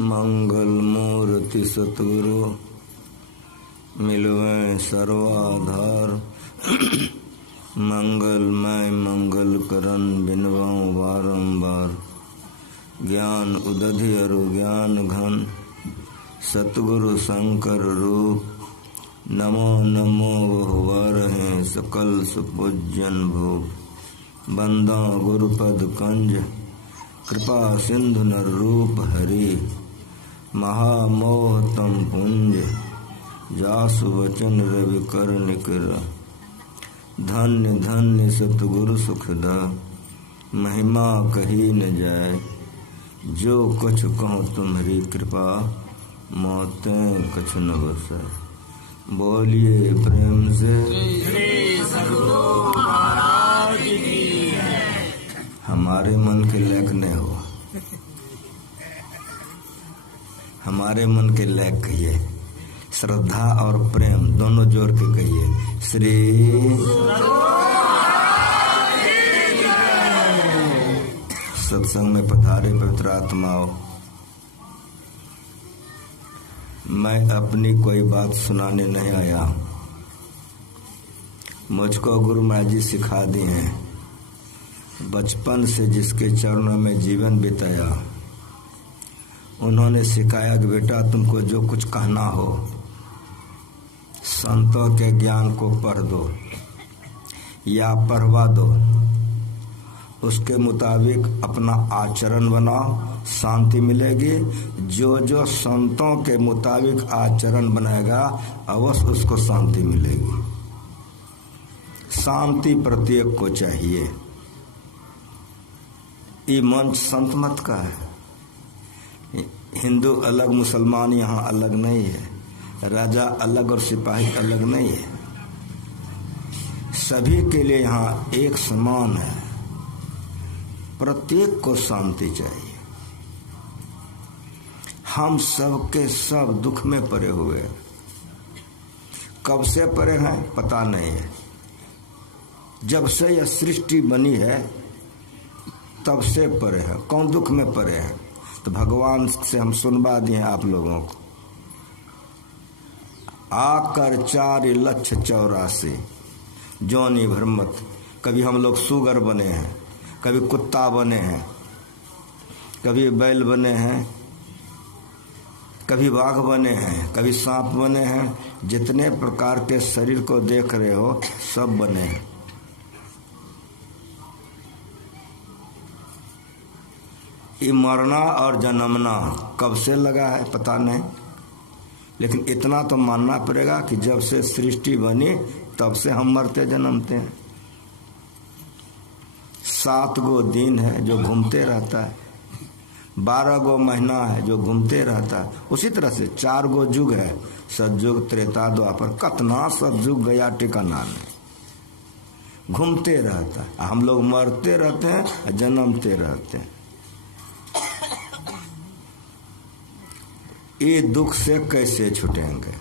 मंगल मूर्ति सतगुरु मिलवे सर्वाधार। मंगलमय मंगल करन बिनवाऊँ बारंबार। ज्ञान उदधि अरु ज्ञान घन सतगुरु शंकर रूप। नमो नमो बहुवार हैं सकल सुपूजन भूप। बंदा गुरुपद कंज कृपा सिंधु नर रूप हरि। महामोह तम पुंज जासु वचन रवि कर निकर। धन्य धन्य सतगुरु सुखदा महिमा कही न जाए। जो कुछ कहो तुम्हारी कृपा मौतें कछ न बसे। बोलिए प्रेम से हमारे मन के लायक नहीं हो। हमारे मन के लायक कहिए। श्रद्धा और प्रेम दोनों जोड़ के कहिए श्री। सत्संग में पधारे पवित्र आत्माओं, मैं अपनी कोई बात सुनाने नहीं आया। मुझको गुरु महाराज जी सिखा दी हैं। बचपन से जिसके चरणों में जीवन बिताया, उन्होंने सिखाया कि बेटा तुमको जो कुछ कहना हो संतों के ज्ञान को पढ़ दो या पढ़वा दो, उसके मुताबिक अपना आचरण बनाओ, शांति मिलेगी। जो जो संतों के मुताबिक आचरण बनाएगा अवश्य उसको शांति मिलेगी। शांति प्रत्येक को चाहिए। ये मंच संत मत का है। हिंदू अलग मुसलमान यहाँ अलग नहीं है। राजा अलग और सिपाही अलग नहीं है। सभी के लिए यहाँ एक समान है। प्रत्येक को शांति चाहिए। हम सब के सब दुख में पड़े हुए हैं। कब से पड़े हैं पता नहीं है। जब से यह सृष्टि बनी है तब से पड़े हैं। कौन दुख में पड़े हैं? तो भगवान से हम सुनवा दिए आप लोगों को। आकर 4,84,000 जोनी भरमत। कभी हम लोग सुगर बने हैं, कभी कुत्ता बने हैं, कभी बैल बने हैं, कभी बाघ बने हैं, कभी सांप बने हैं। जितने प्रकार के शरीर को देख रहे हो सब बने हैं। ये मरना और जन्मना कब से लगा है पता नहीं, लेकिन इतना तो मानना पड़ेगा कि जब से सृष्टि बनी तब से हम मरते जन्मते हैं। 7 गो दिन है जो घूमते रहता है, 12 गो महीना है जो घूमते रहता है। उसी तरह से 4 गो युग है, सतयुग त्रेता द्वापर। कतना सतयुग गया ठिकाना नहीं, घूमते रहता है। हम लोग मरते रहते हैं, जन्मते रहते हैं। ये दुख से कैसे छूटेंगे?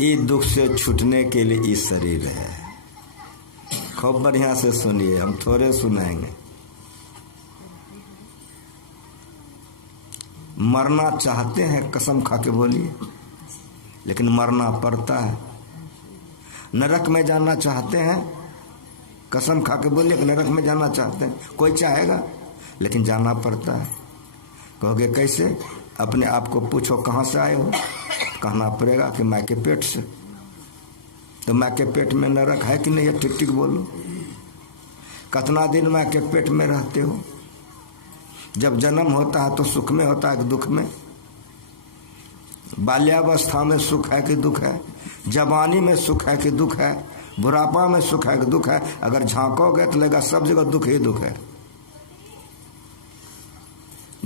ये दुख से छूटने के लिए ये शरीर है। खूब बढ़िया से सुनिए, हम थोड़े सुनाएंगे। मरना चाहते हैं, कसम खा के बोलिए, लेकिन मरना पड़ता है। नरक में जाना चाहते हैं, कसम खा के बोलिए, नरक में जाना चाहते हैं। कोई चाहेगा, लेकिन जाना पड़ता है। कहोगे कैसे? अपने आप को पूछो कहाँ से आए हो? कहना पड़ेगा कि माँ के पेट से। तो माँ के पेट में नरक है कि नहीं है? ठीक ठीक बोलो। कितना दिन माँ के पेट में रहते हो? जब जन्म होता है तो सुख में होता है कि दुख में? बाल्यावस्था में सुख है कि दुख है? जवानी में सुख है कि दुख है? बुढ़ापा में सुख है कि दुख है? अगर झांकोगे तो लगेगा सब जगह दुख ही दुख है।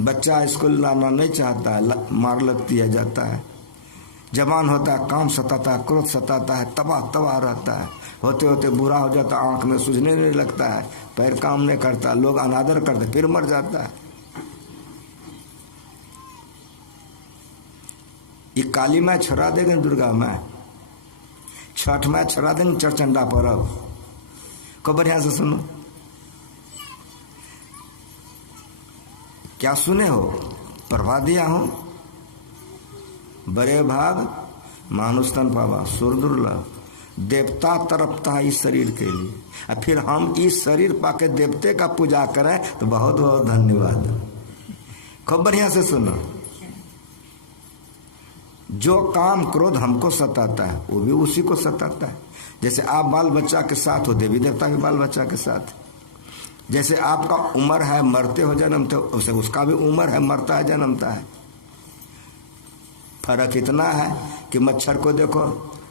बच्चा स्कूल लाना नहीं चाहता है, मार लगती है, जाता है। जवान होता है, काम सताता है, क्रोध सताता है, तबाह तबाह रहता है। होते होते बुरा हो जाता है, आंख में सूझने नहीं लगता है, पैर काम नहीं करता, लोग अनादर करते, फिर मर जाता है। ये काली माँ छुड़ा देंगे, दुर्गा माँ, छठ माँ छुड़ा देंगे, चरचंडा पर्व को। बढ़िया से सुनो। क्या सुने हो? प्रभा दिया हूं, बड़े भाग मानुष तन पावा, सुर दुर्लभ, देवता तरपता है इस शरीर के लिए, और फिर हम इस शरीर पाके देवते का पूजा करें तो बहुत बहुत धन्यवाद। खूब बढ़िया से सुनो। जो काम क्रोध हमको सताता है वो भी उसी को सताता है। जैसे आप बाल बच्चा के साथ हो, देवी देवता भी बाल बच्चा के साथ। जैसे आपका उम्र है मरते हो जन्मते हो, उसे उसका भी उम्र है मरता है जन्मता है। फर्क इतना है कि मच्छर को देखो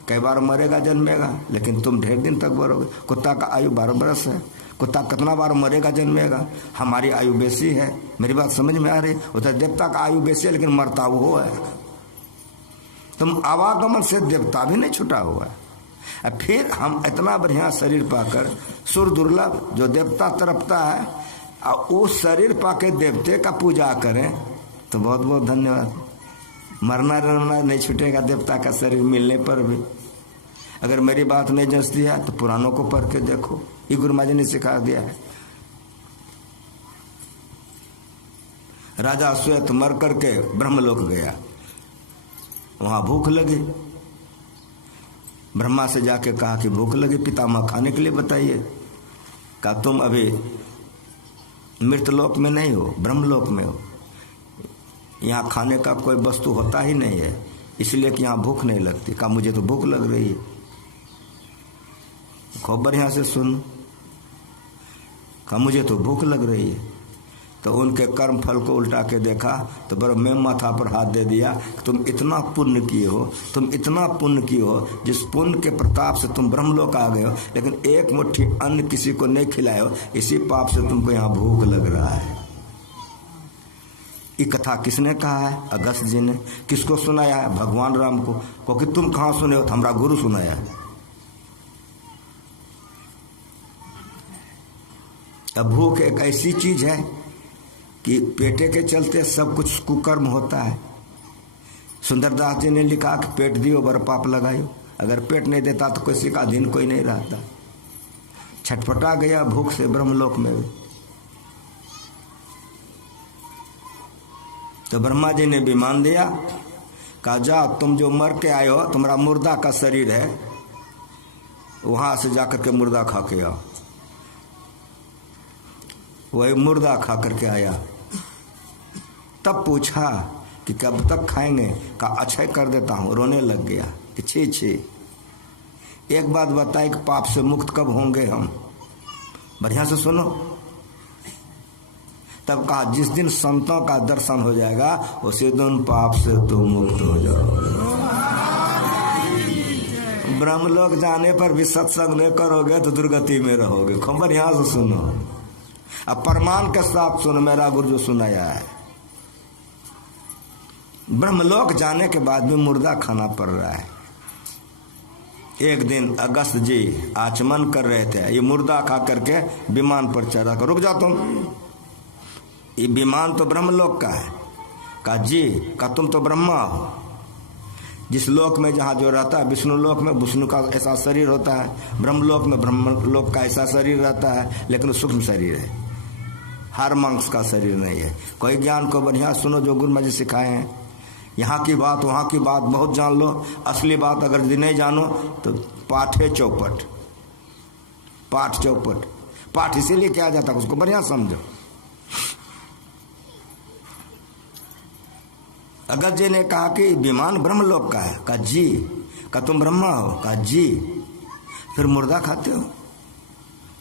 कई बार मरेगा जन्मेगा, लेकिन तुम ढेर दिन तक मरोगे। कुत्ता का आयु 12 बरस है, कुत्ता कितना बार मरेगा जन्मेगा। हमारी आयु बेसी है, मेरी बात समझ में आ रही? उधर देवता का आयु बेसी है लेकिन मरता वो है। तुम आवागमन से देवता भी नहीं छुटा हुआ है। फिर हम इतना बढ़िया शरीर पाकर, सुर दुर्लभ जो देवता तरपता है, और उस शरीर पाके देवते का पूजा करें तो बहुत बहुत धन्यवाद। मरना रहना नहीं छूटेगा देवता का शरीर मिलने पर भी। अगर मेरी बात नहीं जचती है तो पुराणों को पढ़ के देखो, ये गुरु महाराज ने सिखा दिया है। राजा श्वेत मर करके ब्रह्मलोक गया, वहां भूख लगी। ब्रह्मा से जाके कहा कि भूख लगी पितामह, खाने के लिए बताइए। कहा तुम अभी मृतलोक में नहीं हो, ब्रह्मलोक में हो। यहाँ खाने का कोई वस्तु होता ही नहीं है, इसलिए कि यहाँ भूख नहीं लगती। कहा मुझे तो भूख लग रही है। खूब बढ़िया से सुन। कहा मुझे तो भूख लग रही है। तो उनके कर्म फल को उल्टा के देखा तो ब्रह्म माथा पर हाथ दे दिया, तुम इतना पुण्य किए हो, तुम इतना पुण्य किए हो, जिस पुण्य के प्रताप से तुम ब्रह्मलोक आ गए हो, लेकिन एक मुट्ठी अन्न किसी को नहीं खिलाए हो, इसी पाप से तुमको यहाँ भूख लग रहा है। ये कथा किसने कहा है? अगस्त जी ने। किसको सुनाया है? भगवान राम को। क्योंकि तुम कहाँ सुने हो? तो हमारा गुरु सुनाया है। अब भूख एक ऐसी चीज है कि पेटे के चलते सब कुछ कुकर्म होता है। सुंदरदास जी ने लिखा कि पेट दियो बर पाप लगायो। अगर पेट नहीं देता तो किसी का दिन कोई नहीं रहता। छटपटा गया भूख से ब्रह्मलोक में। तो ब्रह्मा जी ने विमान दिया, कहा जा तुम जो मर के आए हो, तुम्हारा मुर्दा का शरीर है, वहां से जाकर के मुर्दा खा के आओ। वही मुर्दा खा करके आया। तब पूछा कि कब तक खाएंगे? कहा अक्षय कर देता हूं। रोने लग गया कि छी छी। एक बात बताए कि पाप से मुक्त कब होंगे हम? बढ़िया से सुनो। तब कहा जिस दिन संतों का दर्शन हो जाएगा उसी दिन पाप से तुम मुक्त हो जाओगे। ब्रह्मलोक जाने पर भी सत्संग नहीं करोगे तो दुर्गति में रहोगे। खूब बढ़िया से सुनो। अब प्रमाण के साथ सुनो, मेरा गुरु जो सुनाया है। ब्रह्मलोक जाने के बाद भी मुर्दा खाना पड़ रहा है। एक दिन अगस्त जी आचमन कर रहे थे, ये मुर्दा खा करके विमान पर चढ़ा कर, रुक जा तुम, ये विमान तो ब्रह्मलोक का है। कहा जी, कहा तुम तो ब्रह्मा हो। जिस लोक में जहाँ जो रहता है, विष्णु लोक में विष्णु का ऐसा शरीर होता है, ब्रह्मलोक में ब्रह्मलोक का ऐसा शरीर रहता है, लेकिन सूक्ष्म शरीर है, हर मांस का शरीर नहीं है। कोई ज्ञान को बढ़िया सुनो जो गुरु महाराज सिखाए हैं। यहाँ की बात वहाँ की बात बहुत जान लो, असली बात अगर नहीं जानो तो पाठ है चौपट। पाठ चौपट, पाठ इसीलिए किया जाता है, उसको बढ़िया समझो। अगस्त जी ने कहा कि विमान ब्रह्मलोक का है। कहा जी। कहा तुम ब्रह्मा हो? कहा जी। फिर मुर्दा खाते हो?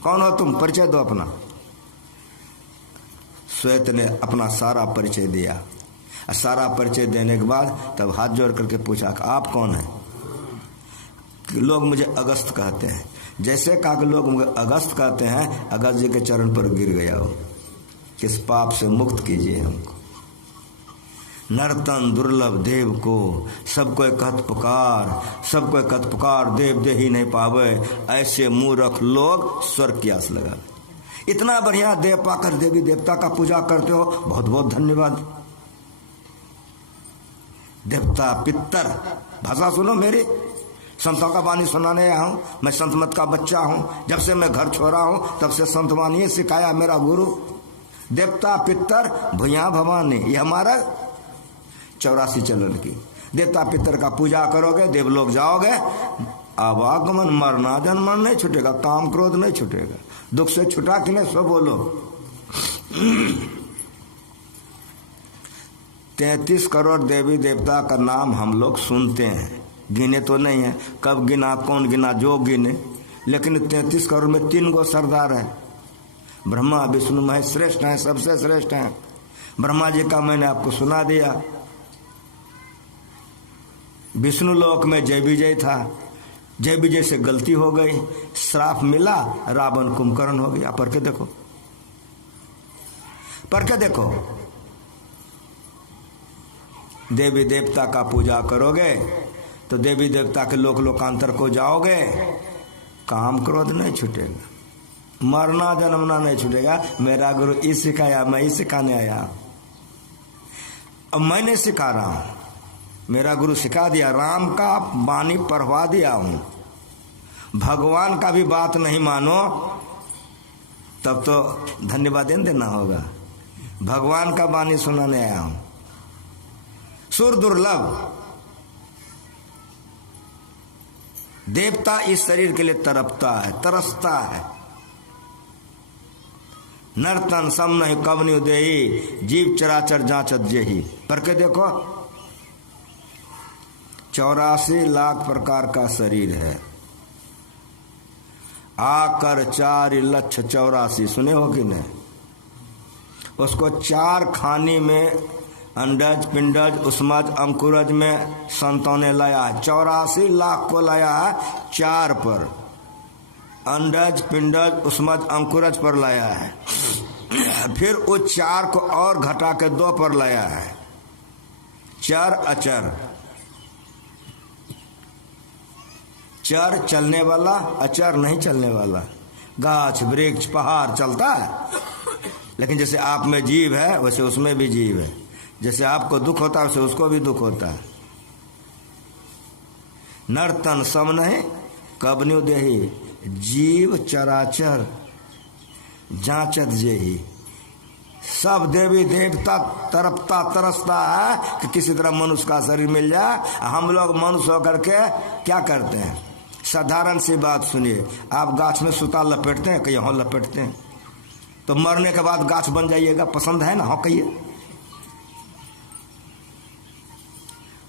कौन हो तुम? परिचय दो अपना। श्वेत ने अपना सारा परिचय दिया। सारा परिचय देने के बाद तब हाथ जोड़ करके पूछा कि आप कौन हैं? लोग मुझे अगस्त कहते हैं। जैसे कहा कि लोग मुझे अगस्त कहते हैं, अगस्त जी के चरण पर गिर गया हो, किस पाप से मुक्त कीजिए हमको। नर्तन दुर्लभ देव को, सबको कहत पुकार, सबको कहत पुकार, देव दे ही नहीं पावे, ऐसे मूर्ख लोग स्वर्ग की आस लगा। इतना बढ़िया देव पाकर देवी देवता का पूजा करते हो, बहुत बहुत धन्यवाद। देवता पितर भाषा सुनो मेरी, संतों का वाणी सुनाने आया हूं। मैं संत मत का बच्चा हूं। जब से मैं घर छोड़ा हूं तब से संत वाणी सिखाया मेरा गुरु। देवता पितर भूया भवानी, ये हमारा 84 चलन की। देवता पितर का पूजा करोगे, देवलोक जाओगे, आवागमन, मरना जन्म नहीं छूटेगा, काम क्रोध नहीं छूटेगा। दुख से छुटा कि नहीं, सो बोलो। 33 करोड़ देवी देवता का नाम हम लोग सुनते हैं, गिने तो नहीं है, कब गिना, कौन गिना, जो गिने। लेकिन 33 करोड़ में 3 गो सरदार है, ब्रह्मा विष्णु महेश श्रेष्ठ हैं, सबसे श्रेष्ठ हैं। ब्रह्मा जी का मैंने आपको सुना दिया। विष्णु लोक में जय विजय था, जय विजय से गलती हो गई, श्राप मिला, रावण कुंभकर्ण हो गया। पढ़ के देखो, पढ़ के देखो। देवी देवता का पूजा करोगे तो देवी देवता के लोक लोकांतर को जाओगे, काम क्रोध नहीं छूटेगा, मरना जन्मना नहीं छूटेगा। मेरा गुरु इस सिखाया, मैं इस सिखाने आया, अब मैंने सिखा रहा हूं, मेरा गुरु सिखा दिया, राम का वाणी पढ़वा दिया हूं। भगवान का भी बात नहीं मानो तब तो धन्यवाद देना होगा। भगवान का वाणी सुनाने आया हूं। सुर दुर्लभ, देवता इस शरीर के लिए तड़पता है, तरसता है। नर्तन सम नहीं कवनि उदेही, जीव चराचर जांचत जेही। पढ़ के देखो, 84 लाख प्रकार का शरीर है, आकर 4,84,000, सुने हो कि नहीं? उसको 4 खानी में अंडज पिंडज उस्मज अंकुरज में संतों लाया है। 84 लाख को लाया है 4 पर, अंडज पिंडज उस्मज अंकुरज पर लाया है। फिर उस 4 को और घटा के 2 पर लाया है, चर अचर। चर चलने वाला, अचर नहीं चलने वाला। गाछ वृक्ष पहाड़ चलता है, लेकिन जैसे आप में जीव है वैसे उसमें भी जीव है। जैसे आपको दुख होता है वैसे उसको भी दुख होता है। नर्तन सम नहीं कवनि देही, जीव चराचर जांचत जेही। सब देवी देवता तड़पता तरसता है कि किसी तरह मनुष्य का शरीर मिल जाए। हम लोग मनुष्य होकर के क्या करते हैं? साधारण सी बात सुनिए, आप गाछ में सूता लपेटते हैं कि यहाँ लपेटते हैं, तो मरने के बाद गाछ बन जाइएगा, पसंद है ना? हाँ कहिए।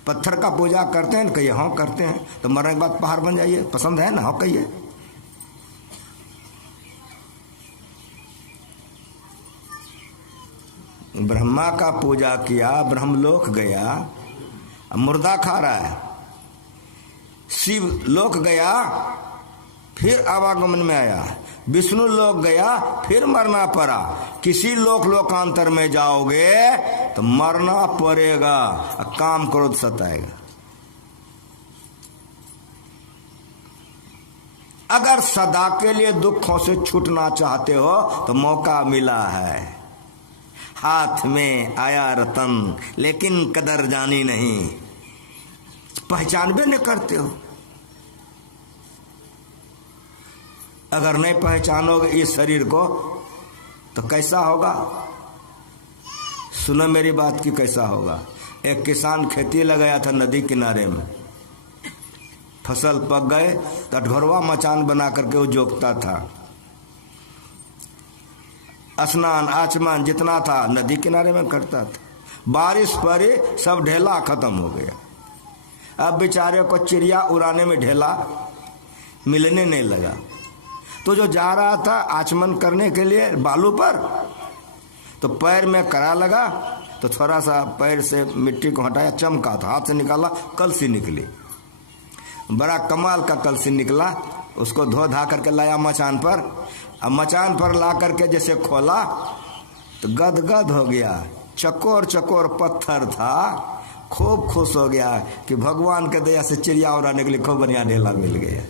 पत्थर का पूजा करते हैं कहिए, हाँ करते हैं, तो मरने के बाद पहाड़ बन जाइए, पसंद है ना? हाँ कहिए। ब्रह्मा का पूजा किया, ब्रह्मलोक गया, मुर्दा खा रहा है। शिव लोक गया, फिर आवागमन में आया। विष्णु लोक गया, फिर मरना पड़ा। किसी लोक लोकांतर में जाओगे तो मरना पड़ेगा, काम क्रोध सताएगा। अगर सदा के लिए दुखों से छूटना चाहते हो तो मौका मिला है। हाथ में आया रतन, लेकिन कदर जानी नहीं, पहचान भी नहीं करते हो। अगर नहीं पहचानोगे इस शरीर को तो कैसा होगा? सुनो मेरी बात की, कैसा होगा। एक किसान खेती लगाया था नदी किनारे में, फसल पक गए तो अठघरवा मचान बना करके वो जोतता था। स्नान आचमन जितना था नदी किनारे में करता था। बारिश पड़ी, सब ढेला खत्म हो गया। अब बेचारे को चिड़िया उड़ाने में ढेला मिलने नहीं लगा, तो जो जा रहा था आचमन करने के लिए बालू पर, तो पैर में करा लगा, तो थोड़ा सा पैर से मिट्टी को हटाया, चमका था, हाथ से निकाला, कलसी निकली। बड़ा कमाल का कलसी निकला। उसको धो धा करके लाया मचान पर। अब मचान पर ला करके जैसे खोला तो गदगद हो गया। चकोर चकोर पत्थर था। खूब खुश हो गया कि भगवान के दया से चिड़िया उड़ाने के लिए खूब बढ़िया ढेला मिल गया।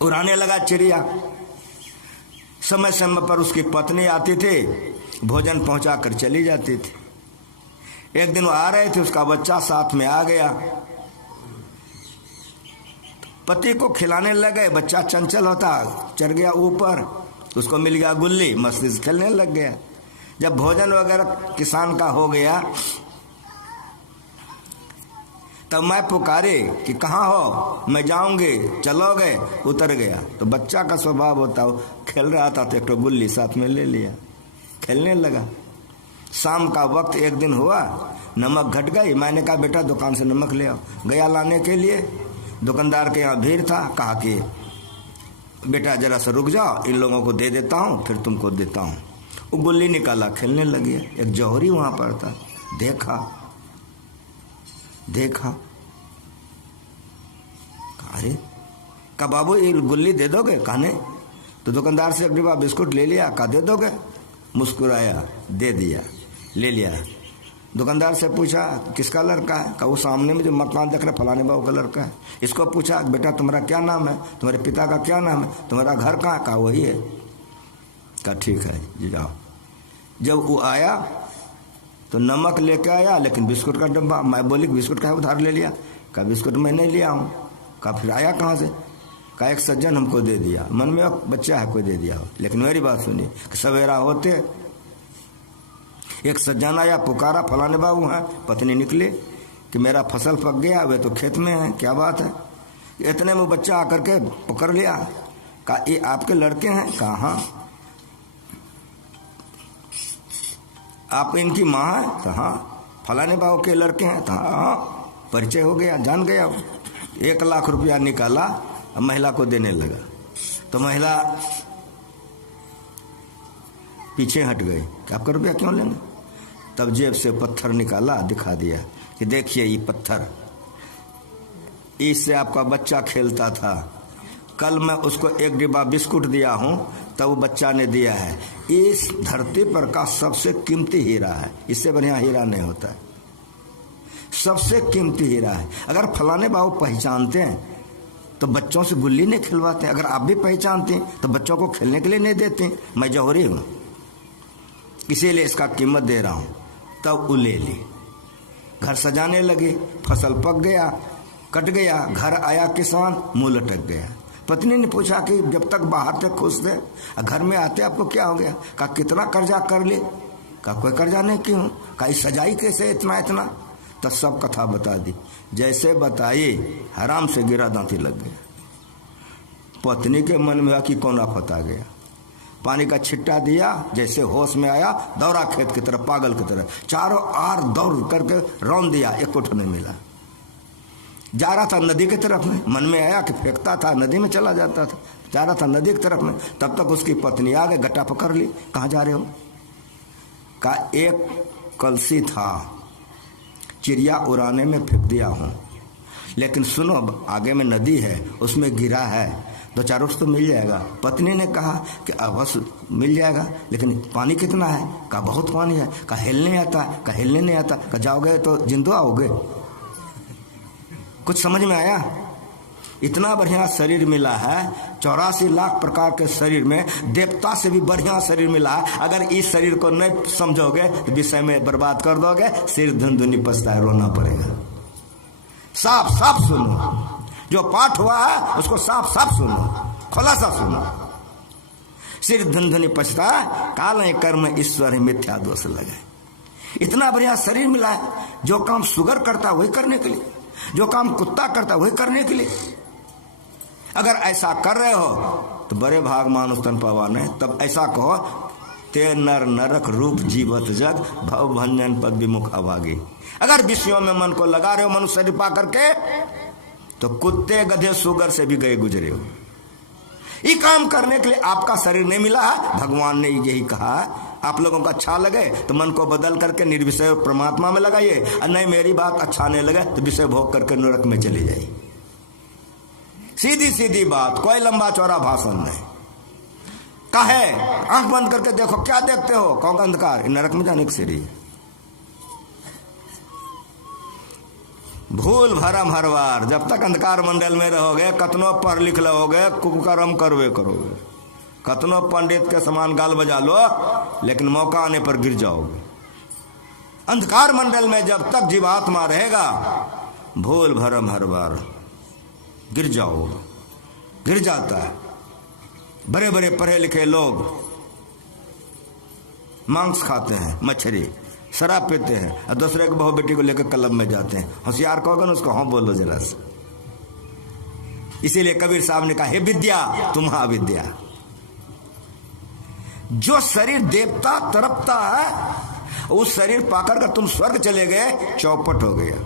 उड़ाने लगा चिड़िया। समय समय पर उसकी पत्नी आती थी, भोजन पहुंचा कर चली जाती थी। एक दिन वो आ रहे थे, उसका बच्चा साथ में आ गया। पति को खिलाने लगे, बच्चा चंचल होता, चढ़ गया ऊपर, उसको मिल गया गुल्ली, मस्ती से खेलने लग गया। जब भोजन वगैरह किसान का हो गया तब मैं पुकारे कि कहाँ हो, मैं जाऊंगे, चलोगे? उतर गया। तो बच्चा का स्वभाव होता हो, खेल रहा था तो एक तो गुल्ली साथ में ले लिया, खेलने लगा। शाम का वक्त एक दिन हुआ, नमक घट गई। मैंने कहा बेटा दुकान से नमक ले आओ। गया लाने के लिए, दुकानदार के यहाँ भीड़ था। कहा कि बेटा जरा सा रुक जाओ, इन लोगों को दे देता हूँ फिर तुमको देता हूँ। वो गुल्ली निकाला, खेलने लगी। एक जौहरी वहाँ पर था, देखा अरे का बाबू ये गुल्ली दे दोगे? कहने तो दुकानदार से एक डिब्बा बिस्कुट ले लिया। का दे दोगे? मुस्कुराया, दे दिया, ले लिया। दुकानदार से पूछा किसका लड़का है? का वो सामने में जो मकान देख रहे फलाने बाबू का लड़का है। इसको पूछा बेटा तुम्हारा क्या नाम है, तुम्हारे पिता का क्या नाम है, तुम्हारा घर कहाँ? का वही है। का ठीक है जी जाओ। जब वो आया तो नमक लेके आया, लेकिन बिस्कुट का डब्बा। मैं बोली बिस्कुट का उधार ले लिया? का बिस्कुट मैं नहीं लिया हूँ। का फिर आया कहाँ से? का एक सज्जन हमको दे दिया। मन में बच्चा है कोई दे दिया हो। लेकिन मेरी बात सुनिए कि सवेरा होते एक सज्जन आया, पुकारा फलाने बाबू हैं। पत्नी निकली कि मेरा फसल पक गया, वे तो खेत में है। क्या बात है? इतने में बच्चा आकर के पकड़ लिया। का ये आपके लड़के हैं? कहा हाँ। आप इनकी माँ है? तो हाँ। फलाने बाबू के लड़के हैं? तो हाँ। परिचय हो गया, जान गया। 1 लाख रुपया निकाला, महिला को देने लगा। तो महिला पीछे हट गई कि आपका रुपया क्यों लेंगे? तब जेब से पत्थर निकाला, दिखा दिया कि देखिए ये पत्थर, इससे आपका बच्चा खेलता था। कल मैं उसको 1 डिब्बा बिस्कुट दिया हूं, तब वो बच्चा ने दिया है। इस धरती पर का सबसे कीमती हीरा है, इससे बढ़िया हीरा नहीं होता है। सबसे कीमती हीरा है। अगर फलाने बाबू पहचानते हैं तो बच्चों से गुल्ली नहीं खिलवाते। अगर आप भी पहचानते हैं तो बच्चों को खेलने के लिए नहीं देते। मैं जौहरी हूं, इसीलिए इसका कीमत दे रहा हूं। तब वो ले ली, घर सजाने लगी। फसल पक गया, कट गया। घर आया किसान, मुंह लटक गया। पत्नी ने पूछा कि जब तक बाहर थे खुश थे, घर में आते आपको क्या हो गया? का कितना कर्जा कर ले? का कोई कर्जा नहीं, क्यों? का सजाई कैसे इतना इतना? तो सब कथा बता दी। जैसे बताई हराम से गिरा दांती लग गया। पत्नी के मन में कि कौन आफत आ गया। पानी का छिट्टा दिया, जैसे होश में आया दौड़ा खेत की तरफ, पागल की तरफ। चारों आर दौड़ करके रौंद दिया, एक कोठ नहीं मिला। जा रहा था नदी की तरफ में, मन में आया कि फेंकता था, नदी में चला जाता था। जा रहा था नदी की तरफ में, तब तक उसकी पत्नी आ गई, गट्टा पकड़ ली। कहाँ जा रहे हो? का एक कलसी था, चिड़िया उड़ाने में फेंक दिया हूँ, लेकिन सुनो आगे में नदी है, उसमें गिरा है, 2-4 रोज तो मिल जाएगा। पत्नी ने कहा कि अवश्य मिल जाएगा, लेकिन पानी कितना है? का बहुत पानी है। का हिलने आता? का हिलने नहीं आता। का जाओगे तो जिंदो आओगे। कुछ समझ में आया? इतना बढ़िया शरीर मिला है, 84 लाख प्रकार के शरीर में देवता से भी बढ़िया शरीर मिला है। अगर इस शरीर को नहीं समझोगे तो विषय में बर्बाद कर दोगे, सिर धुंधुनी पछता है, रोना पड़ेगा। साफ साफ सुनो, जो पाठ हुआ है उसको साफ साफ सुनो, खुलासा सुनो। सिर धुंधुनी पछता है, काल कर्म ईश्वर मिथ्या दोष लगे। इतना बढ़िया शरीर मिला है, जो काम शुगर करता है वही करने के लिए, जो काम कुत्ता करता है वही करने के लिए। अगर ऐसा कर रहे हो तो बड़े भाग मानुष तन पवान है। तब ऐसा कहो, ते नर नरक रूप जीवत जग, भव भंजन पद विमुख अभागी। अगर विषयों में मन को लगा रहे हो मनुष्य शरीर पा करके, तो कुत्ते गधे सुगर से भी गए गुजरे हो। ये काम करने के लिए आपका शरीर नहीं मिला है। भगवान ने यही कहा, आप लोगों को अच्छा लगे तो मन को बदल करके निर्विषय परमात्मा में लगाइए, और नहीं मेरी बात अच्छा नहीं लगे तो विषय भोग करके नरक में चली जाइए। सीधी सीधी बात, कोई लंबा चौड़ा भाषण नहीं। कहे आंख बंद करके देखो, क्या देखते हो? कौन का अंधकार? नरक में जाने की सीढ़ी। भूल भरम हर बार। जब तक अंधकार मंडल में रहोगे, कतनो पढ़ लिख लोगे, कुकर्म करवे करोगे, कतनो पंडित के समान गाल बजा लो, लेकिन मौका आने पर गिर जाओगे। अंधकार मंडल में जब तक जीवात्मा रहेगा, भूल भरम हर बार गिर जाओगे, गिर जाता है। बड़े बड़े पढ़े लिखे लोग मांस खाते हैं, मछली, शराब पीते हैं, और दूसरे के बहू बेटी को लेकर क्लब में जाते हैं। होशियार कहोगे ना उसको हाँ बोलो जरा से। इसीलिए कबीर साहब ने कहा, हे विद्या तुम अविद्या। जो शरीर देवता तड़पता है, उस शरीर पाकर कर तुम स्वर्ग चले गए, चौपट हो गया।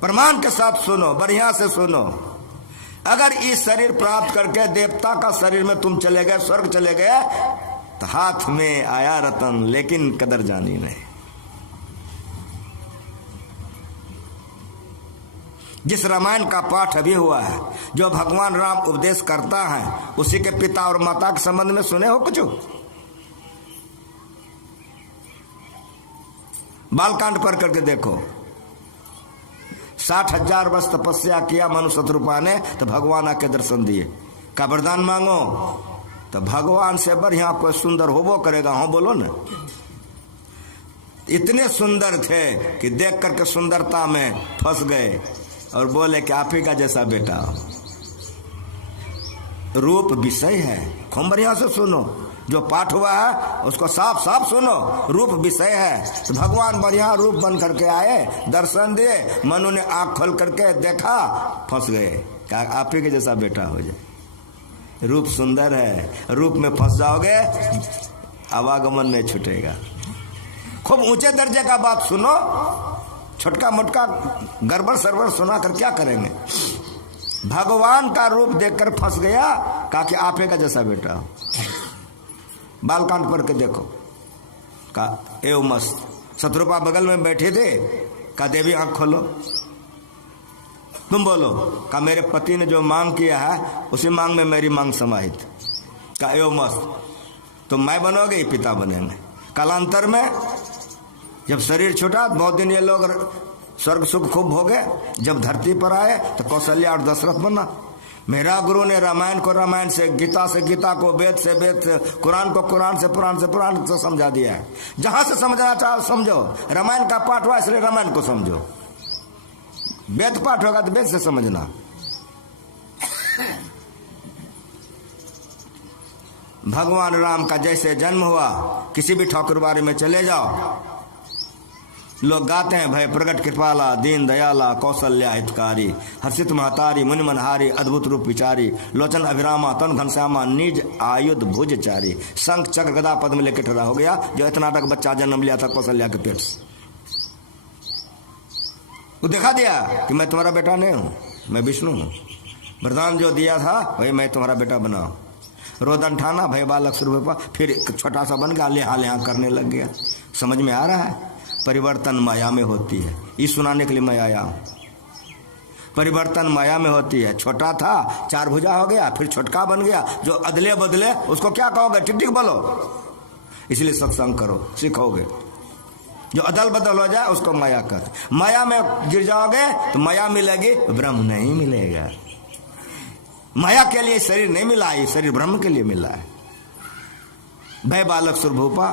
प्रमाण के साथ सुनो, बढ़िया से सुनो। अगर इस शरीर प्राप्त करके देवता का शरीर में तुम चले गए, स्वर्ग चले गए, तो हाथ में आया रतन लेकिन कदर जानी नहीं। जिस रामायण का पाठ अभी हुआ है, जो भगवान राम उपदेश करता है, उसी के पिता और माता के संबंध में सुने हो कुछ? बालकांड पर करके देखो। 60,000 वर्ष तपस्या किया मनु शत्रुपा ने, तो भगवान आके दर्शन दिए। का वरदान मांगो, तो भगवान से बढ़िया कोई सुंदर होबो करेगा, हाँ बोलो ना। इतने सुंदर थे कि देख करके सुंदरता में फंस गए और बोले कि आप ही का जैसा बेटा। रूप विषय है, खूब बढ़िया से सुनो। जो पाठ हुआ है उसको साफ साफ सुनो। रूप विषय है, तो भगवान बढ़िया रूप बन करके आए, दर्शन दिए, मनु ने आंख खोल करके देखा, फंस गए। क्या आप ही के जैसा बेटा हो जाए? रूप सुंदर है, रूप में फंस जाओगे, आवागमन नहीं छूटेगा। खूब ऊंचे दर्जे का बात सुनो, छोटका मोटका गड़बड़ सरबर सुना कर क्या करेंगे? भगवान का रूप देखकर फंस गया, कहा कि आप ही का जैसा बेटा हो। बालकांड पढ़ के देखो। का एव मस्त। शत्रुपा बगल में बैठे थे, का देवी आंख खोलो, तुम बोलो। का मेरे पति ने जो मांग किया है उसी मांग में मेरी मांग समाहित। का एव मस्त, तुम मैं बनोगे, पिता बनेंगे। कालांतर में जब शरीर छूटा, बहुत दिन ये लोग स्वर्ग सुख खूब हो गए। जब धरती पर आए तो कौशल्या और दशरथ बना। मेरा गुरु ने रामायण को रामायण से, गीता से गीता को, वेद से वेद से, कुरान को कुरान से, पुराण से पुराण से समझा दिया है। जहां से समझना चाहो समझो। रामायण का पाठ हुआ इसलिए रामायण को समझो, वेद पाठ होगा तो वेद से समझना। भगवान राम का जैसे जन्म हुआ, किसी भी ठाकुरबाड़ी में चले जाओ, लोग गाते हैं, भय प्रगट कृपाला, दीन दयाला, कौशल्या हितकारी, हर्षित महतारी, मुनि मनहारी, अद्भुत रूप विचारी, लोचन अभिरामा, तन घनश्यामा, निज आयुध भुजचारी, शंख चक्र गदा पद्म लेके ठहरा हो गया। जो इतना तक बच्चा जन्म लिया था कौशल्या के पेट से, वो दिखा दिया कि मैं तुम्हारा बेटा नहीं हूं, मैं विष्णु हूं। वरदान जो दिया था वही मैं तुम्हारा बेटा बनाऊं। रोदन ठाना, भय बालक शुरू हुआ, फिर छोटा सा बन गया, लेहा लेहा करने लग गया। समझ में आ रहा है? परिवर्तन माया में होती है। ये सुनाने के लिए मैं आया हूं। परिवर्तन माया में होती है। छोटा था, 4 भुजा हो गया, फिर छोटका बन गया। जो अदले बदले उसको क्या कहोगे? ठीक ठीक बोलो। इसलिए सत्संग करो, सीखोगे। जो अदल बदल हो जाए उसको माया कर। माया में गिर जाओगे तो माया मिलेगी, ब्रह्म नहीं मिलेगा। माया के लिए शरीर नहीं मिला, ये शरीर ब्रह्म के लिए मिला है। भय बालक सुरभूपा,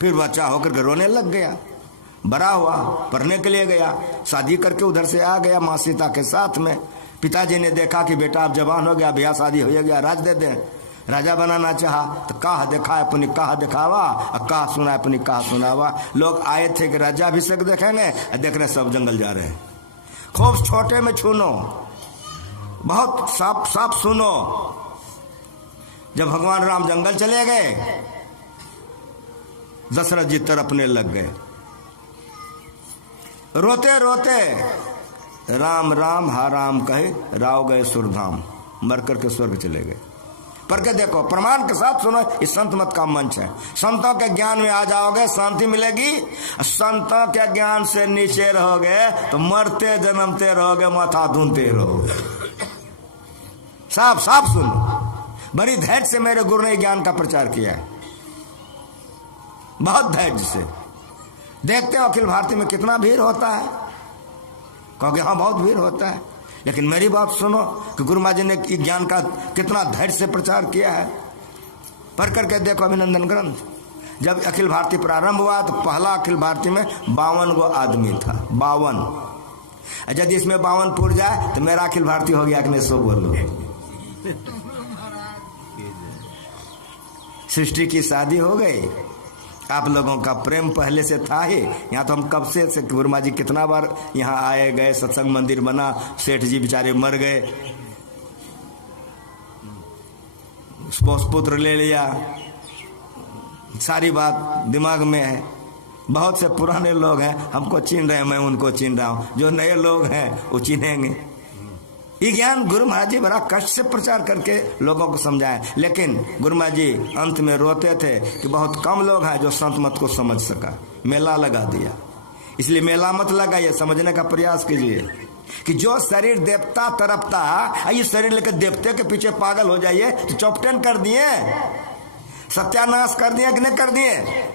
फिर बच्चा होकर के रोने लग गया। बड़ा हुआ, पढ़ने के लिए गया, शादी करके उधर से आ गया माँ सीता के साथ में। पिताजी ने देखा कि बेटा अब जवान हो गया, ब्याह शादी हो गया, राज दे दे। राजा बनाना चाहा तो कहा दिखाए अपनी कहा दिखावा, और कहा सुना अपनी कहा सुनावा। लोग आए थे कि राज्याभिषेक देखेंगे, देख रहे सब जंगल जा रहे हैं। खूब छोटे में छूनो, बहुत साफ साफ सुनो। जब भगवान राम जंगल चले गए, दशरथ जी तड़पने लग गए। रोते रोते राम राम हा राम कहे, राव गए सुरधाम, मर करके स्वर्ग चले गए। पढ़ के देखो, प्रमाण के साथ सुनो। इस संत मत का मंच है। संतों के ज्ञान में आ जाओगे, शांति मिलेगी। संतों के ज्ञान से नीचे रहोगे तो मरते जन्मते रहोगे, माथा धुनते रहोगे। साफ साफ सुनो। बड़ी धैर्य से मेरे गुरु ने ज्ञान का प्रचार किया है, बहुत धैर्य से। देखते हो अखिल भारतीय में कितना भीड़ होता है, कहोगे हाँ बहुत भीड़ होता है, लेकिन मेरी बात सुनो कि गुरु महाराज ने ज्ञान का कितना धैर्य से प्रचार किया है। पढ़ करके देखो अभिनंदन ग्रंथ। जब अखिल भारतीय प्रारंभ हुआ तो पहला अखिल भारतीय में 52 गो आदमी था, 52। यदि इसमें 52 पूर जाए तो मेरा अखिल भारतीय हो गया कि नहीं, सो बोलो। सृष्टि की शादी हो गई, आप लोगों का प्रेम पहले से था ही। यहाँ तो हम कब से गुरुमा जी कितना बार यहाँ आए गए, सत्संग मंदिर बना, सेठ जी बेचारे मर गए, पुत्र ले लिया, सारी बात दिमाग में है। बहुत से पुराने लोग हैं, हमको चिन्ह रहे हैं, मैं उनको चिन्ह रहा हूँ, जो नए लोग हैं वो चिन्हेंगे। ये ज्ञान गुरु महाराज जी बड़ा कष्ट से प्रचार करके लोगों को समझाए, लेकिन गुरु महाराज जी अंत में रोते थे कि बहुत कम लोग हैं जो संत मत को समझ सका। मेला लगा दिया, इसलिए मेला मत लगाइए, समझने का प्रयास कीजिए कि जो शरीर देवता तरफता, ये शरीर लेकर देवते के पीछे पागल हो जाइए तो चौपटन कर दिए, सत्यानाश कर दिए कि नहीं कर दिए।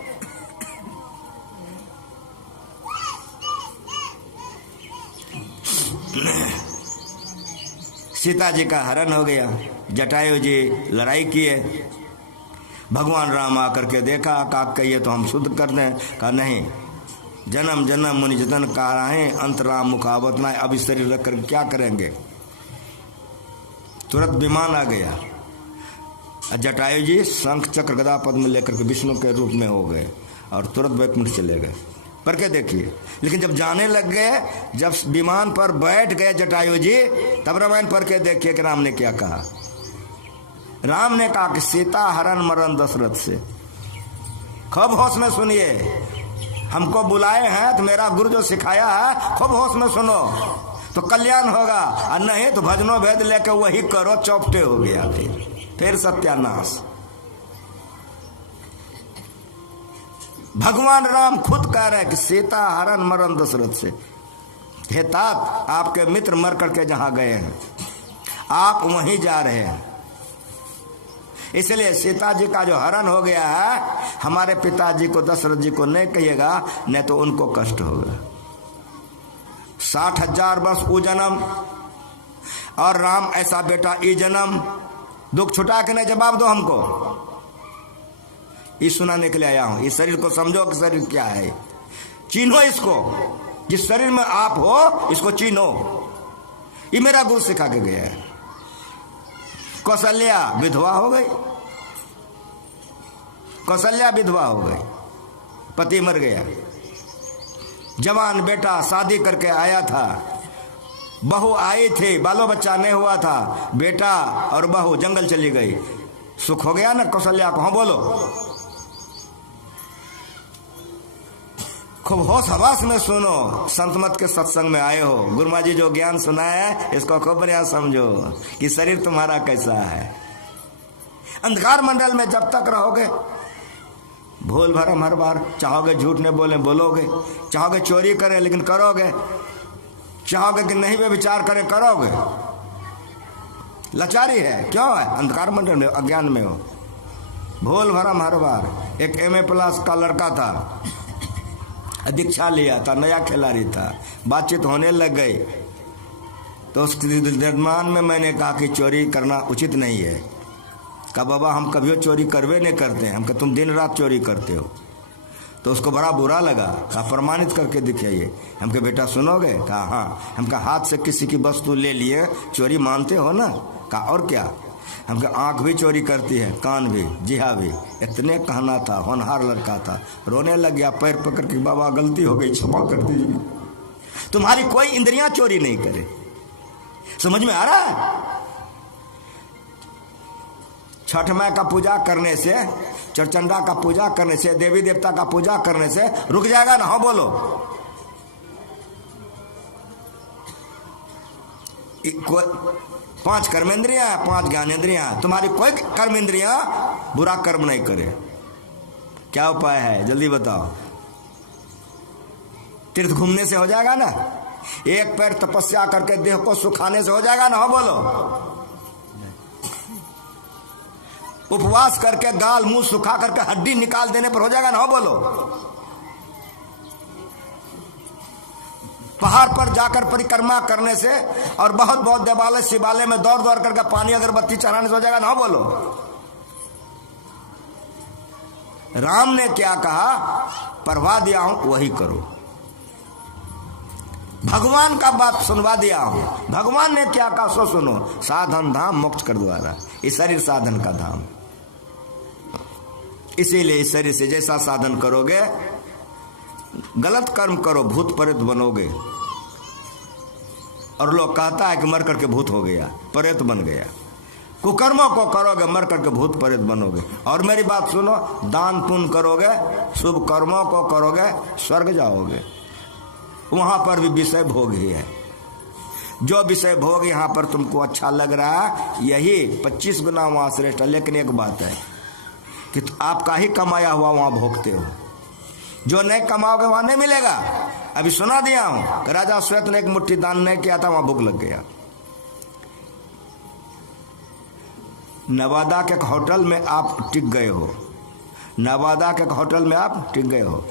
सीता जी का हरण हो गया, जटायु जी लड़ाई किए, भगवान राम आकर के देखा, कहा कहिए तो हम शुद्ध कर दें, कहा नहीं, जन्म जन्म मुनि जतन काराहे, अंतराम मुखावत ना, अब इस शरीर रख कर क्या करेंगे। तुरंत विमान आ गया, जटायु जी शंख चक्र गदा पद्म लेकर के विष्णु के रूप में हो गए और तुरंत वैकुंठ चले गए। पर के देखिए, लेकिन जब जाने लग गए, जब विमान पर बैठ गए जटायु जी, तब रामायण पढ़ के देखिए कि राम ने क्या कहा। राम ने कहा कि सीता हरण मरण दशरथ से। खूब होश में सुनिए, हमको बुलाए हैं तो मेरा गुरु जो सिखाया है खूब होश में सुनो तो कल्याण होगा, और नहीं तो भजनो भेद लेके वही करो, चौपटे हो गया, फिर सत्यानाश। भगवान राम खुद कह रहे हैं कि सीता हरण मरण दशरथ से। हे तात, आपके मित्र मर करके जहां गए हैं आप वहीं जा रहे हैं, इसलिए सीता जी का जो हरण हो गया है, हमारे पिताजी को दशरथ जी को नहीं कहिएगा, नहीं तो उनको कष्ट होगा। 60,000 वर्ष ऊ जन्म और राम ऐसा बेटा ई जन्म, दुख छुटा के नहीं जवाब दो हमको। इस सुनाने के लिए आया हूं, इस शरीर को समझो कि शरीर क्या है, चिन्हो इसको, जिस शरीर में आप हो इसको चिन्हो। ये मेरा गुरु सिखा के गया है। कौशल्या विधवा हो गई, कौशल्या विधवा हो गई, पति मर गया, जवान बेटा शादी करके आया था, बहू आई थी, बालो बच्चा नहीं हुआ था, बेटा और बहू जंगल चली गई, सुख हो गया ना कौशल्या को। हाँ बोलो, खूब होश हवास में सुनो, संत मत के सत्संग में आए हो, गुरुमा जी जो ज्ञान सुनाया है इसको खूब बढ़िया समझो कि शरीर तुम्हारा कैसा है। अंधकार मंडल में जब तक रहोगे, भूल भरम हर बार, चाहोगे झूठ नहीं बोले बोलोगे, चाहोगे चोरी करें लेकिन करोगे, चाहोगे कि नहीं वे विचार करें करोगे। लाचारी है, क्यों है? अंधकार मंडल में, अज्ञान में हो, भूल भरम हर बार। एक MA+ का लड़का था, दीक्षा लिया था, नया खिलाड़ी था, बातचीत होने लग गई तो उसके दरम्यान में मैंने कहा कि चोरी करना उचित नहीं है। कहा बाबा हम कभी चोरी करवे नहीं करते हैं। हम कहा तुम दिन रात चोरी करते हो। तो उसको बड़ा बुरा लगा, कहा प्रमाणित करके दिखाइए। हम कहा बेटा सुनोगे? कहा हाँ। हम कहा हाथ से किसी की वस्तु ले लिए चोरी मानते हो ना? कहा और क्या? हम कहा आँख भी चोरी करती है, कान भी, जिहा भी। इतने कहना था, होनहार लड़का था, रोने लग गया, पैर पकड़ के बाबा गलती हो गई, क्षमा कर दीजिए। तुम्हारी कोई इंद्रियां चोरी नहीं करे, समझ में आ रहा है? छठ माई का पूजा करने से, चरचंडा का पूजा करने से, देवी देवता का पूजा करने से रुक जाएगा ना? हाँ बोलो। 5 कर्मेंद्रियां, 5 ज्ञानेंद्रियां, तुम्हारी कोई कर्मेंद्रियां बुरा कर्म नहीं करे। क्या उपाय है जल्दी बताओ? तीर्थ घूमने से हो जाएगा ना? एक पैर तपस्या करके देह को सुखाने से हो जाएगा ना? हाँ बोलो। उपवास करके गाल मुंह सुखा करके हड्डी निकाल देने पर हो जाएगा ना? हाँ बोलो। पहाड़ पर जाकर परिक्रमा करने से और बहुत बहुत देवालय शिवालय में दौड़ दौड़ करके पानी अगरबत्ती चढ़ाने से हो जाएगा ना? बोलो। राम ने क्या कहा? पढ़वा दिया हूं वही करो। भगवान का बात सुनवा दिया हूं। भगवान ने क्या कहा सो सुनो। साधन धाम मोक्ष कर द्वारा। इस शरीर साधन का धाम। इसीलिए इस शरीर से जैसा साधन करोगे, गलत कर्म करो भूत प्रेत बनोगे। और लोग कहता है कि मर करके भूत हो गया, प्रेत बन गया। कुकर्मों को करोगे मर करके भूत प्रेत बनोगे। और मेरी बात सुनो, दान पुण्य करोगे, शुभ कर्मों को करोगे, स्वर्ग जाओगे। वहां पर भी विषय भोग ही है। जो विषय भोग यहाँ पर तुमको अच्छा लग रहा है, यही 25 गुना वहां श्रेष्ठ है। लेकिन एक बात है कि आपका ही कमाया हुआ वहां भोगते हो, जो नहीं कमाओगे वहां नहीं मिलेगा। अभी सुना दिया हूं कि राजा श्वेत ने एक मुट्ठी दान नहीं किया था, वहां भूख लग गया। नवादा के एक होटल में आप टिक गए हो, नवादा के एक होटल में आप टिक गए हो,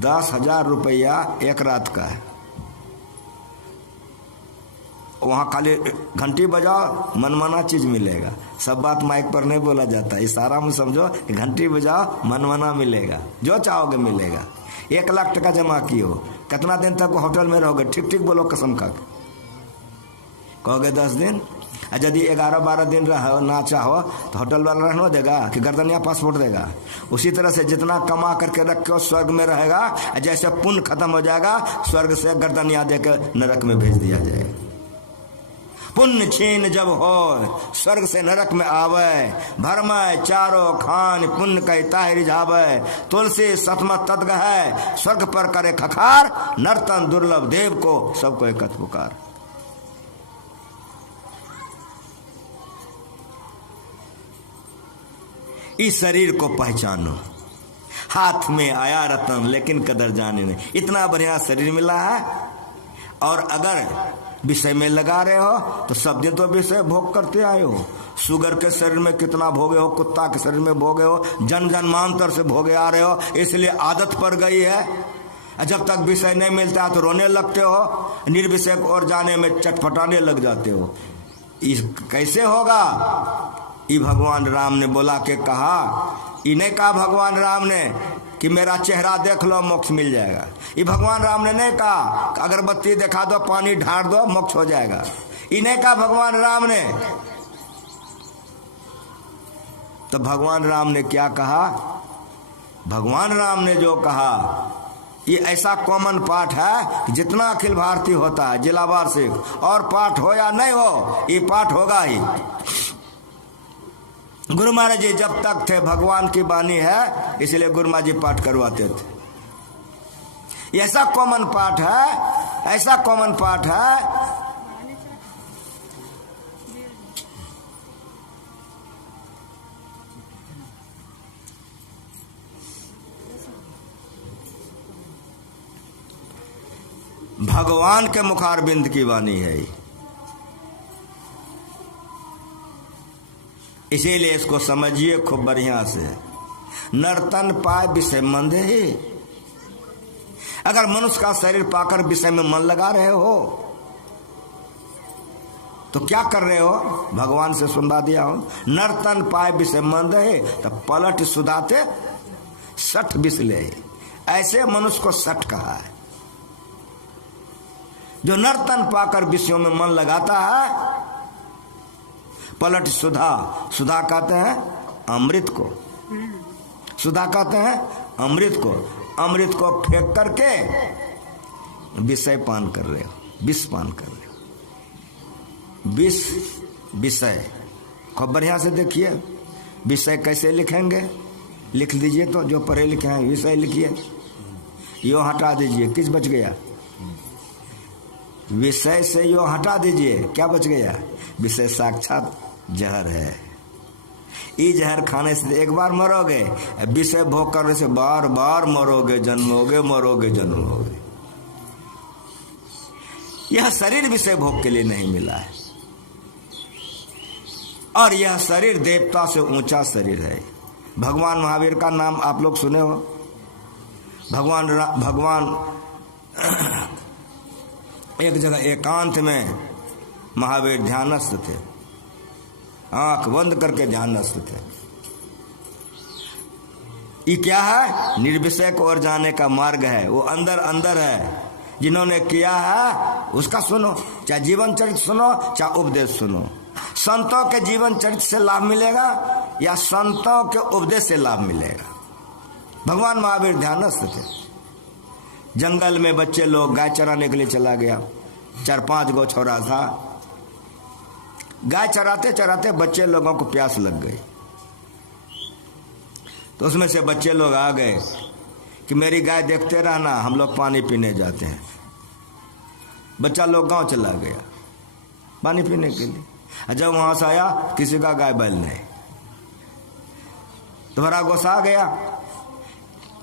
10,000 रुपया एक रात का है। वहां खाली घंटी बजाओ, मनमाना चीज मिलेगा। सब बात माइक पर नहीं बोला जाता, इशारा में समझो, घंटी बजाओ मनमाना मिलेगा, जो चाहोगे मिलेगा। 1 लाख टका जमा किए हो, कितना दिन तक होटल में रहोगे? ठीक ठीक बोलो कसम खा के। कहोगे 10 दिन, यदि 11-12 दिन रहो ना चाहो तो होटल वाला रहने देगा कि गर्दनिया पासपोर्ट देगा? उसी तरह से जितना कमा करके रखे हो स्वर्ग में रहेगा, जैसे पुण्य खत्म हो जाएगा स्वर्ग से गर्दनिया देकर नरक में भेज दिया जाएगा। पुण्य छीन जब हो स्वर्ग से नरक में आवे, भरमय चारों खान पुण्य कई ताहि रिझावे, तुलसी सतमत तदग है स्वर्ग पर करे खखार, नर्तन दुर्लभ देव को सबको एकत पुकार। इस शरीर को पहचानो, हाथ में आया रतन लेकिन कदर जाने नहीं। इतना बढ़िया शरीर मिला है, और अगर विषय में लगा रहे हो तो सब दिन तो विषय भोग करते आए हो। शुगर के शरीर में कितना भोगे हो, कुत्ता के शरीर में भोगे हो, जन्मांतर से भोगे आ रहे हो, इसलिए आदत पड़ गई है। जब तक विषय नहीं मिलता तो रोने लगते हो, निर्विषय को और जाने में चटपटाने लग जाते हो। इस कैसे होगा? ये भगवान राम ने बोला के कहा, इन्हें कहा भगवान राम ने कि मेरा चेहरा देख लो मोक्ष मिल जाएगा। ये भगवान राम ने नहीं कहा अगरबत्ती दिखा दो, पानी ढार दो, मोक्ष हो जाएगा। इन्हें कहा भगवान राम ने। तो भगवान राम ने क्या कहा? भगवान राम ने जो कहा, ये ऐसा कॉमन पाठ है कि जितना अखिल भारतीय होता है जिलावार से, और पाठ हो या नहीं हो, ये पाठ होगा ही। गुरु महाराज जी जब तक थे भगवान की वाणी है, इसलिए गुरु महाराज जी पाठ करवाते थे। ऐसा कॉमन पाठ है, ऐसा कॉमन पाठ है। भगवान के मुखारबिंद की वाणी है, इसीलिए इसको समझिए खूब बढ़िया से। नर्तन पाए विषय मंद है। अगर मनुष्य का शरीर पाकर विषय में मन लगा रहे हो तो क्या कर रहे हो? भगवान से सुनवा दिया हो, नर्तन पाए विषय मंद है तो पलट सुधाते 60 बिसले। ऐसे मनुष्य को 60 कहा है। जो नर्तन पाकर विषयों में मन लगाता है, पलट सुधा, सुधा कहते हैं अमृत को, सुधा कहते हैं अमृत को, अमृत को फेंक करके विषय पान कर रहे हो, विष पान कर रहे हो। विष विषय खूब बढ़िया से देखिए। विषय कैसे लिखेंगे? लिख दीजिए तो, जो पढ़े लिखे हैं विषय लिखिए, यो हटा दीजिए, किस बच गया? विषय से यो हटा दीजिए, क्या बच गया? विषय साक्षात जहर है। ये जहर खाने से एक बार मरोगे, विषय भोग करने से बार बार मरोगे, जन्मोगे, मरोगे, जन्मोगे। यह शरीर विषय भोग के लिए नहीं मिला है, और यह शरीर देवता से ऊंचा शरीर है। भगवान महावीर का नाम आप लोग सुने हो। भगवान एक जगह एकांत में महावीर ध्यानस्थ थे, आंख बंद करके ध्यानस्थ थे। ये क्या है? निर्विषय को ओर जाने का मार्ग है, वो अंदर अंदर है। जिन्होंने किया है उसका सुनो, चाहे जीवन चरित्र सुनो, चाहे उपदेश सुनो। संतों के जीवन चरित्र से लाभ मिलेगा या संतों के उपदेश से लाभ मिलेगा? भगवान महावीर ध्यानस्थ थे। जंगल में बच्चे लोग गाय चराने के लिए चला गया, 4-5 गो छोरा था। गाय चराते चराते बच्चे लोगों को प्यास लग गई, तो उसमें से बच्चे लोग आ गए कि मेरी गाय देखते रहना, हम लोग पानी पीने जाते हैं। बच्चा लोग गांव चला गया पानी पीने के लिए। जब वहां से आया किसी का गाय बैल नहीं, तो बड़ा गुस्सा आ गया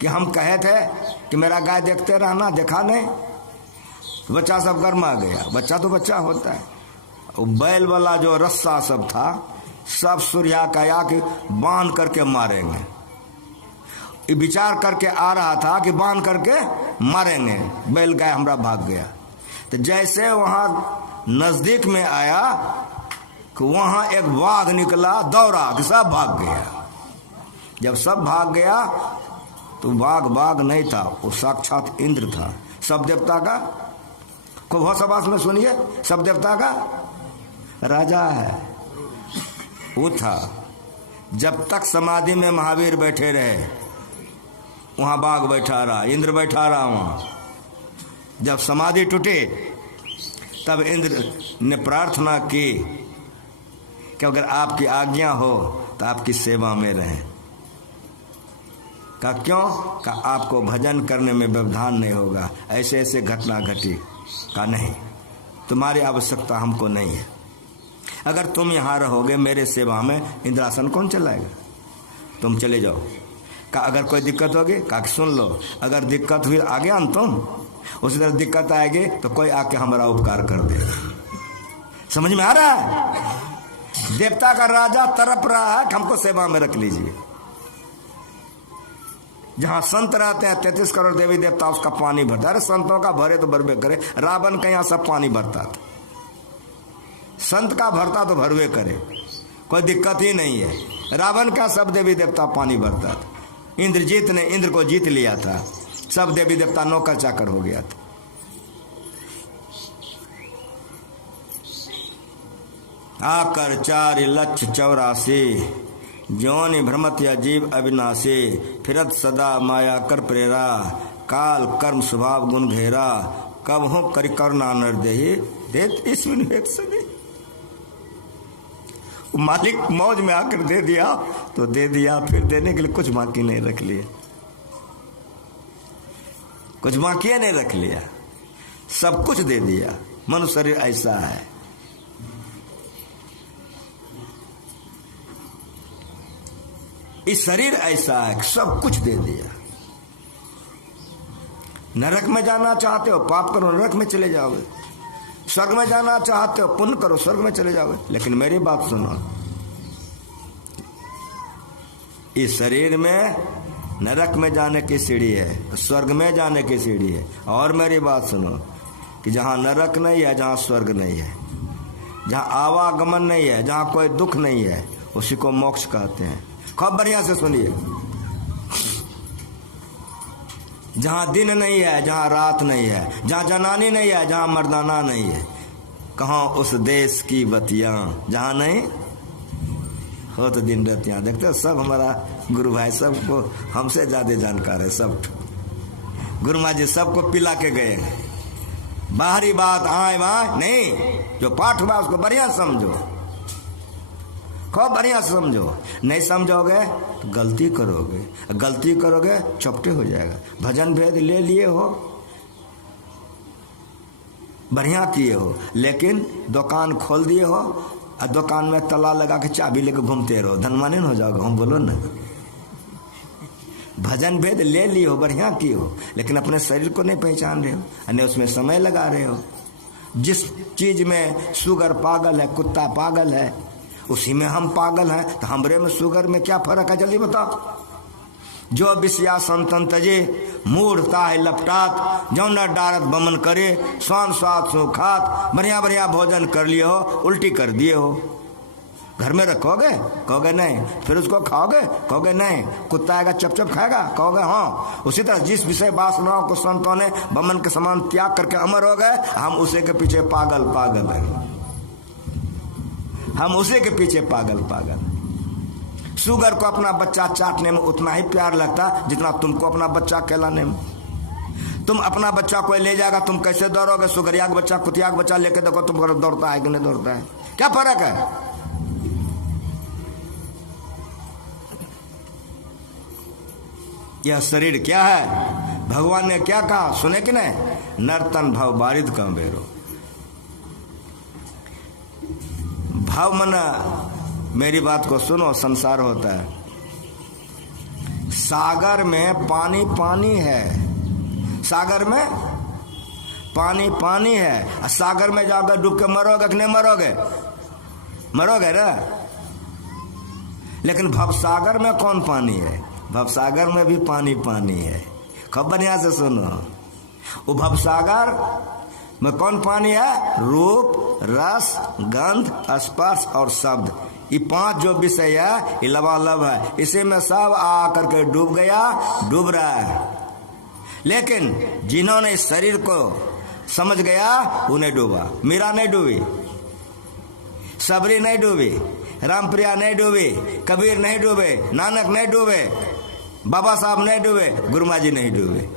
कि हम कहे थे कि मेरा गाय देखते रहना, देखा नहीं। बच्चा सब गर्मा गया, बच्चा तो बच्चा होता है। बैल वाला जो रस्सा सब था सब सूर्या कहा कि बांध करके मारेंगे। विचार करके आ रहा था कि बांध करके मारेंगे, बैल गाय हमरा भाग गया। तो जैसे वहां नजदीक में आया कि वहां एक बाघ निकला, दौड़ा कि सब भाग गया। जब सब भाग गया तो बाघ नहीं था, वो साक्षात इंद्र था, सब देवता का। को बहुत सबास में सुनिए, सब देवता का राजा है वो था। जब तक समाधि में महावीर बैठे रहे वहां बाघ बैठा रहा, इंद्र बैठा रहा वहां। जब समाधि टूटे तब इंद्र ने प्रार्थना की कि अगर आपकी आज्ञा हो तो आपकी सेवा में रहें। कहा क्यों? कहा आपको भजन करने में व्यवधान नहीं होगा, ऐसे ऐसे घटना घटी। कहा नहीं, तुम्हारी आवश्यकता हमको नहीं है। अगर तुम यहाँ रहोगे मेरे सेवा में, इंद्रासन कौन चलाएगा? तुम चले जाओ। कहा अगर कोई दिक्कत होगी? कहा सुन लो, अगर दिक्कत हुई आगे हम तुम, उसी तरह दिक्कत आएगी तो कोई आके हमारा उपकार कर देगा। समझ में आ रहा है? देवता का राजा तरफ रहा है कि हमको सेवा में रख लीजिए। जहां संत रहते हैं 33 करोड़ देवी देवता उसका पानी भरता है। अरे संतों का भरे तो भरवे करे, रावण का यहाँ सब पानी भरता था, संत का भरता तो भरवे करे, कोई दिक्कत ही नहीं है। रावण का सब देवी देवता पानी भरता था। इंद्रजीत ने इंद्र को जीत लिया था, सब देवी देवता नौकर चाकर हो गया था। आकर 4,84,00,000 ज्योनि भ्रमत या जीव अविनाशी, फिरत सदा माया कर प्रेरा, काल कर्म स्वभाव गुण घेरा, कब हो करि करना नरदेही देत ईश्वन हेत सभी। मालिक मौज में आकर दे दिया तो दे दिया, फिर देने के लिए कुछ बाकी नहीं रख लिया, कुछ बाकी नहीं रख लिया, सब कुछ दे दिया। मनुष्य शरीर ऐसा है। इस शरीर ऐसा है, सब कुछ दे दिया। नरक में जाना चाहते हो पाप करो, नरक में चले जाओगे। स्वर्ग में जाना चाहते हो पुण्य करो, स्वर्ग में चले जाओगे। लेकिन मेरी बात सुनो, इस शरीर में नरक में जाने की सीढ़ी है, स्वर्ग में जाने की सीढ़ी है। और मेरी बात सुनो कि जहां नरक नहीं है, जहां स्वर्ग नहीं है, जहां आवागमन नहीं है, जहां कोई दुख नहीं है, उसी को मोक्ष कहते हैं। खूब बढ़िया से सुनिए, जहां दिन नहीं है, जहां रात नहीं है, जहां जनानी नहीं है, जहां मर्दाना नहीं है, कहाँ उस देश की बतियां जहां नहीं हो तो दिन रातियां। देखते हो सब हमारा गुरु भाई सबको हमसे ज्यादा जानकार है। सब गुरु माँ जी सबको पिला के गए। बाहरी बात आए वहां नहीं, जो पाठ हुआ उसको बढ़िया समझो, खूब बढ़िया से समझो। नहीं समझोगे तो गलती करोगे, गलती करोगे चपटे हो जाएगा। भजन भेद ले लिए हो, बढ़िया किए हो, लेकिन दुकान खोल दिए हो और दुकान में ताला लगा के चाबी लेके घूमते रहो, धनवान हो जाओगे। हम बोलो ना, भजन भेद ले लिए हो, बढ़िया किए हो, लेकिन अपने शरीर को नहीं पहचान रहे हो, अन्य उसमें समय लगा रहे हो। जिस चीज में शुगर पागल है, कुत्ता पागल है, उसी में हम पागल हैं। तो हमरे में शुगर में क्या फर्क है? जल्दी बताओ। जो विषया संतन तजे, मूढ़ता है लपटात, जो न डारत बमन करे, स्वान स्वाद सो खात। बढ़िया बढ़िया भोजन कर लिए हो, उल्टी कर दिए हो। घर में रखोगे? कहोगे नहीं। फिर उसको खाओगे? कहोगे नहीं। कुत्ता आएगा चप चप खाएगा? कहोगे हाँ। उसी तरह जिस विषय वासनाओं को संतों ने बमन के समान त्याग करके अमर हो गए, हम उसी के पीछे पागल हैं। हम उसी के पीछे पागल। सुगर को अपना बच्चा चाटने में उतना ही प्यार लगता जितना तुमको अपना बच्चा कहलाने में। तुम अपना बच्चा कोई ले जाएगा, तुम कैसे दौड़ोगे? सुगरिया का बच्चा, कुतिया का बच्चा लेके देखो तुम दौड़ता है कि नहीं दौड़ता है? क्या फर्क है? यह शरीर क्या है? भगवान ने क्या कहा सुने कि नहीं? नर्तन भाव बारिद का बेरो। भाव मना, मेरी बात को सुनो, संसार होता है, सागर में पानी पानी है, सागर में पानी पानी है। सागर में जाकर डूब के मरोगे कि नहीं मरोगे? मरोगे ना। लेकिन भवसागर में कौन पानी है? भवसागर में भी पानी पानी है। खूब बढ़िया से सुनो, वो भवसागर में कौन पानी है? रूप, रस, गंध, स्पर्श और शब्द, ये 5 जो विषय है ये लबालब है। इसी में सब आ करके डूब गया, डूब रहा है। लेकिन जिन्होंने इस शरीर को समझ गया उन्हें डूबा। मीरा नहीं डूबी, सबरी नहीं डूबी, रामप्रिया नहीं डूबी, कबीर नहीं डूबे, नानक नहीं डूबे, बाबा साहब नहीं डूबे, गुरुमा जी नहीं डूबे।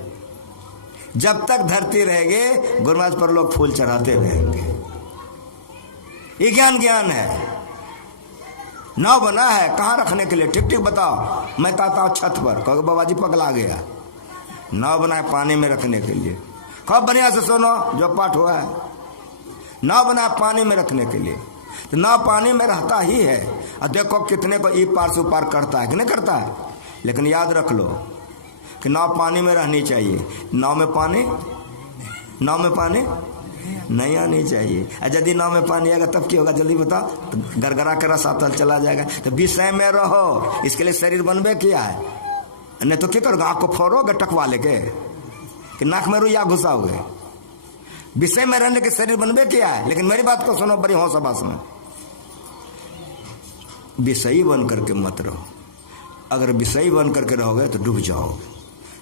जब तक धरती रहेगी गुरुमाज पर लोग फूल चढ़ाते रहेंगे। ये ज्ञान है। नाव बना है कहाँ रखने के लिए? ठीक ठीक बताओ। मैं कहता हूँ छत पर, कहोगे बाबा जी पगला गया। नाव बना है पानी में रखने के लिए। खूब बढ़िया से सुनो जो पाठ हुआ है। नाव बना है पानी में रखने के लिए, तो नाव पानी में रहता ही है। और देखो कितने को ई पार से पार करता है कि नहीं करता है। लेकिन याद रख लो कि नाव पानी में रहनी चाहिए। नाव में पानी नहीं आनी चाहिए। और यदि नाव में पानी आएगा तब क्या होगा जल्दी बताओ? तो गरगरा कर रसातल चला जाएगा। तो विषय में रहो, इसके लिए शरीर बनबे किया है। नहीं तो क्या करोगे? आँख को फोड़ोगे टकवा लेके कि नाक में रुइया घुसाओगे? विषय में रहने के शरीर बनबे किया है। लेकिन मेरी बात को सुनो बड़ी हौस हवास में, विषयी बन करके मत रहो। अगर विषयी बन करके रहोगे तो डूब जाओगे।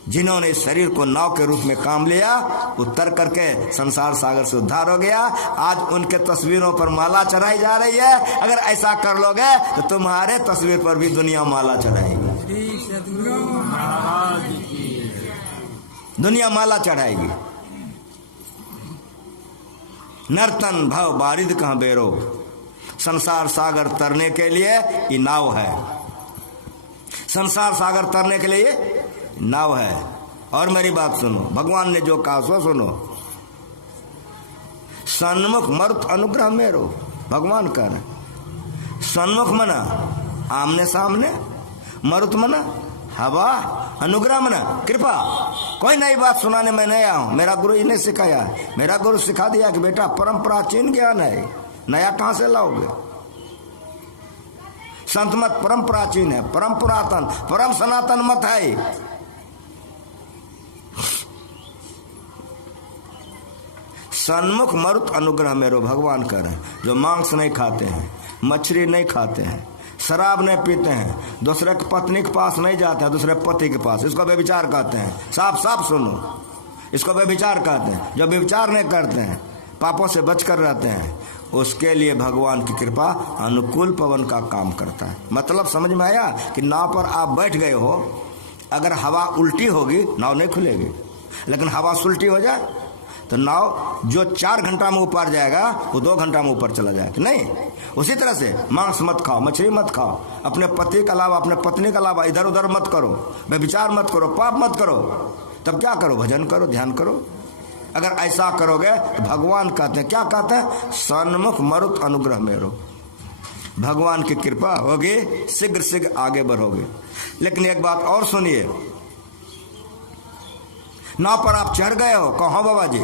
जिन्होंने इस शरीर को नाव के रूप में काम लिया, उतर करके संसार सागर से उद्धार हो गया। आज उनके तस्वीरों पर माला चढ़ाई जा रही है। अगर ऐसा कर लोगे तो तुम्हारे तस्वीर पर भी दुनिया माला चढ़ाएगी, दुनिया माला चढ़ाएगी। नर्तन भव बारिद कहाँ बेरो। संसार सागर तरने के लिए ये नाव है। संसार सागर तरने के लिए नाव है। और मेरी बात सुनो, भगवान ने जो कहा सो सुनो। सन्मुख मरुत अनुग्रह मेरो, भगवान कह रहे। सन्मुख मना आमने सामने, मरुत मना हवा, अनुग्रह मना कृपा। कोई नई बात सुनाने में नहीं आया हूं, मेरा गुरु ही ने सिखाया। मेरा गुरु सिखा दिया कि बेटा परम प्राचीन ज्ञान है, नया कहां से लाओगे? संत मत परम प्राचीन है, परम पुरातन, परम सनातन मत है। सन्मुख मरुत अनुग्रह मेरो, भगवान कर रहे हैं। जो मांस नहीं खाते हैं, मछली नहीं खाते हैं, शराब नहीं पीते हैं, दूसरे की पत्नी के पास नहीं जाते हैं, दूसरे पति के पास, इसको व्यभिचार कहते हैं। साफ साफ सुनो, इसको व्यभिचार कहते हैं। जो व्यभिचार नहीं करते हैं, पापों से बचकर रहते हैं, उसके लिए भगवान की कृपा अनुकूल पवन का काम करता है। मतलब समझ में आया कि नाव पर आप बैठ गए हो, अगर हवा उल्टी होगी नाव नहीं खुलेगी। लेकिन हवा उल्टी हो जाए तो नाव जो 4 घंटा में ऊपर जाएगा वो 2 घंटा में ऊपर चला जाएगा। नहीं, उसी तरह से मांस मत खाओ, मछली मत खाओ, अपने पति के अलावा, अपने पत्नी के अलावा इधर उधर मत करो, व्यभिचार मत करो, पाप मत करो। तब क्या करो? भजन करो, ध्यान करो। अगर ऐसा करोगे तो भगवान कहते हैं, क्या कहते हैं? सन्मुख मरुत अनुग्रह मेरो, भगवान की कृपा होगी, शीघ्र शीघ्र आगे बढ़ोगे। लेकिन एक बात और सुनिए, नाव पर आप चढ़ गए हो, कहो बाबा जी,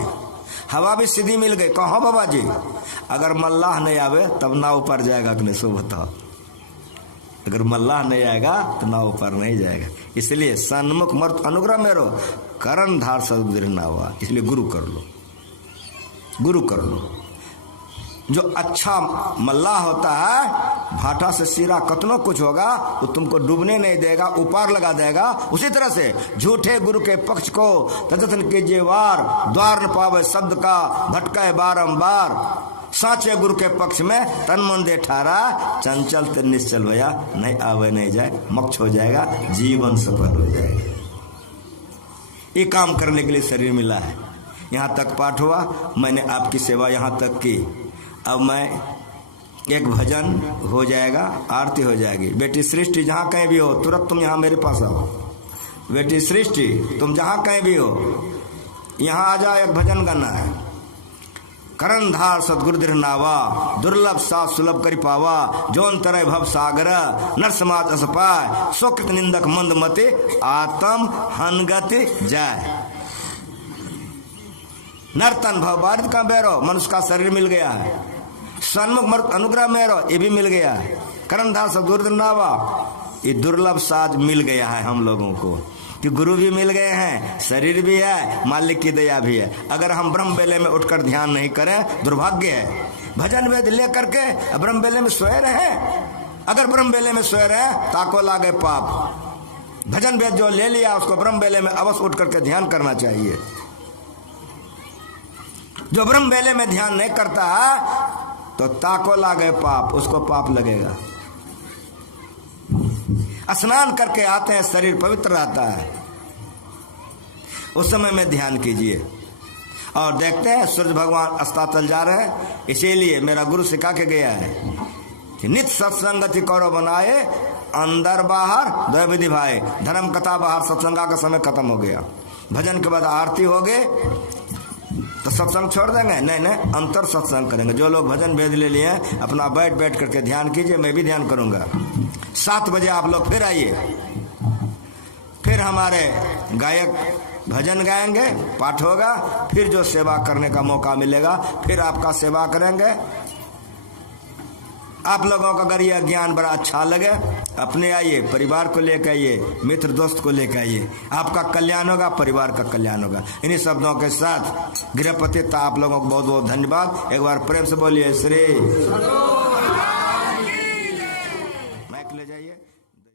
हवा भी सीधी मिल गई, कहो बाबा जी। अगर मल्लाह नहीं आवे तब नाव ऊपर जाएगा कि नहीं, सो बताओ। अगर मल्लाह नहीं आएगा तो नाव ऊपर नहीं जाएगा। इसलिए सन्मुख मर्त अनुग्रह मेरो, करण धार सदुदृढ़ ना हुआ। इसलिए गुरु कर लो, गुरु कर लो। जो अच्छा मल्लाह होता है, भाटा से सिरा कतनो कुछ होगा वो तुमको डूबने नहीं देगा, ऊपर लगा देगा। उसी तरह से झूठे गुरु के पक्ष को तजतन कीजिए वार, द्वार न पावे शब्द का भटकाए बारंबार। साचे गुरु के पक्ष में तन मन दे ठारा, चंचल ते निश्चल होया, नहीं आवे नहीं जाए, मोक्ष हो जाएगा, जीवन सफल हो जाएगा। ये काम करने के लिए शरीर मिला है। यहाँ तक पाठ हुआ, मैंने आपकी सेवा यहाँ तक की। अब मैं एक भजन हो जाएगा, आरती हो जाएगी। बेटी सृष्टि जहाँ कहीं भी हो तुरंत तुम यहाँ मेरे पास आओ। बेटी सृष्टि तुम जहाँ कहीं भी हो यहाँ आ जाओ, एक भजन गाना है। करंधार सतगुरु दृढ़ नावा, दुर्लभ साथ सुलभ करि पावा, जौन तरह भव सागर, नर समाज अस पाय, सोकृत निंदक मंद मति, आत्म हनगति जाय। नर्तन भव बारित का बैरो, मनुष्य का शरीर मिल गया है। सन्मुख मर्त अनुग्रह मेरो, ये भी मिल गया है। करंधार सतगुरु दृढ़ नावा, ये दुर्लभ साज मिल गया है हम लोगों को, कि गुरु भी मिल गए हैं, शरीर भी है, मालिक की दया भी है। अगर हम ब्रह्म बेले में उठकर ध्यान नहीं करें, दुर्भाग्य है। भजन वेद लेकर के ब्रह्म बेले में सोए रहे, अगर ब्रह्म बेले में सोए रहे ताको लागे पाप। भजन वेद जो ले लिया उसको ब्रह्म बेले में अवश्य उठ करके ध्यान करना चाहिए। जो ब्रह्म बेले में ध्यान नहीं करता तो ताको लागे पाप, उसको पाप लगेगा। स्नान करके आते हैं, शरीर पवित्र रहता है, उस समय में ध्यान कीजिए। और देखते हैं सूर्य भगवान अस्ताचल जा रहे हैं, इसीलिए मेरा गुरु सिखा के गया है कि नित्य सत्संगति करो बनाए, अंदर बाहर द्वय विधि भाई। धर्म कथा बाहर, सत्संगा का समय खत्म हो गया। भजन के बाद आरती हो गए तो सत्संग छोड़ देंगे? नहीं, अंतर सत्संग करेंगे। जो लोग भजन भेद ले लिए हैं अपना बैठ करके ध्यान कीजिए, मैं भी ध्यान करूंगा। 7 बजे आप लोग फिर आइए, फिर हमारे गायक भजन गाएंगे, पाठ होगा, फिर जो सेवा करने का मौका मिलेगा फिर आपका सेवा करेंगे। आप लोगों का अगर यह ज्ञान बड़ा अच्छा लगे, अपने आइए, परिवार को लेकर आइए, मित्र दोस्त को लेकर आइए, आपका कल्याण होगा, परिवार का कल्याण होगा। इन्हीं शब्दों के साथ गृहपतिता आप लोगों को बहुत बहुत धन्यवाद। एक बार प्रेम से बोलिए श्री।